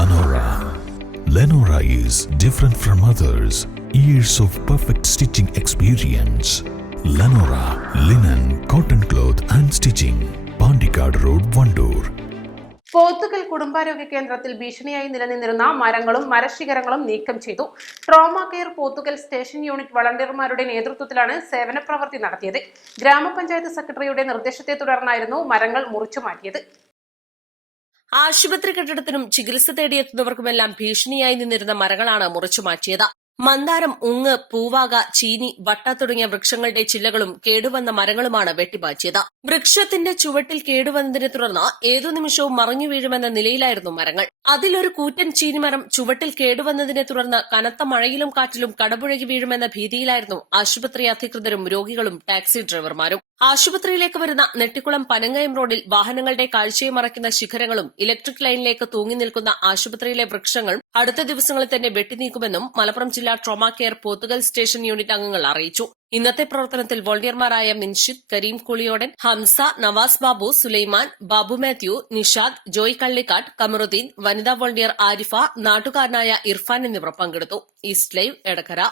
Lenora. Lenora is different from others. Years of perfect stitching experience. Lenora linen, cotton cloth and stitching. Pandikad Road, Vandoor. Pothukal കുടുംബാരോഗ്യ കേന്ദ്രത്തിൽ ഭീഷണിയായി നിലനിന്നിരുന്ന മരങ്ങളും മരശിഖരങ്ങളും നീക്കം ചെയ്തു. Trauma care Pothukal station unit വളണ്ടിയർമാരുടെ നേതൃത്വത്തിലാണ് സേവന പ്രവൃത്തി നടത്തിയത്. ഗ്രാമപഞ്ചായത്ത് സെക്രട്ടറിയുടെ നിർദ്ദേശത്തെ തുടർന്നായിരുന്നു മരങ്ങൾ മുറിച്ചു മാറ്റിയത്. ആശുപത്രി കെട്ടിടത്തിനും ചികിത്സ തേടിയെത്തുന്നവർക്കുമെല്ലാം ഭീഷണിയായി നിന്നിരുന്ന മരങ്ങളാണ് മുറിച്ചു മാറ്റിയത്. മന്ദാരം, ഉങ്ങ്, പൂവാക, ചീനി, വട്ട തുടങ്ങിയ വൃക്ഷങ്ങളുടെ ചില്ലകളും കേടുവന്ന മരങ്ങളുമാണ് വെട്ടിമാറ്റിയത്. വൃക്ഷത്തിന്റെ ചുവട്ടിൽ കേടുവന്നതിനെ തുടർന്ന് ഏതു നിമിഷവും മറിഞ്ഞു വീഴുമെന്ന നിലയിലായിരുന്നു മരങ്ങൾ. അതിലൊരു കൂറ്റൻ ചീനിമരം ചുവട്ടിൽ കേടുവന്നതിനെ തുടർന്ന് കനത്ത മഴയിലും കാറ്റിലും കടപുഴകി വീഴുമെന്ന ഭീതിയിലായിരുന്നു ആശുപത്രി അധികൃതരും രോഗികളും ടാക്സി ഡ്രൈവർമാരും. ആശുപത്രിയിലേക്ക് വരുന്ന നെട്ടിക്കുളം പനങ്ങയം റോഡിൽ വാഹനങ്ങളുടെ കാഴ്ചയെ മറയ്ക്കുന്ന ശിഖരങ്ങളും ഇലക്ട്രിക് ലൈനിലേക്ക് തൂങ്ങി നിൽക്കുന്ന ആശുപത്രിയിലെ വൃക്ഷങ്ങളും അടുത്ത ദിവസങ്ങളിൽ തന്നെ വെട്ടിനീക്കുമെന്നും മലപ്പുറം ജില്ലാ trauma care Pothukal station unit അംഗങ്ങൾ അറിയിച്ചു. ഇന്നത്തെ പ്രവർത്തനത്തിൽ വോളണ്ടിയർമാരായ മിൻഷിദ്, കരീം കുളിയോടൻ, ഹംസ, നവാസ് ബാബു, സുലൈമാൻ, ബാബു മാത്യു, നിഷാദ്, ജോയ് കള്ളിക്കാട്, കമറുദ്ദീൻ, വനിതാ വോളണ്ടിയർ ആരിഫ, നാട്ടുകാരനായ ഇർഫാൻ എന്നിവർ പങ്കെടുത്തു. East live, Edakkara.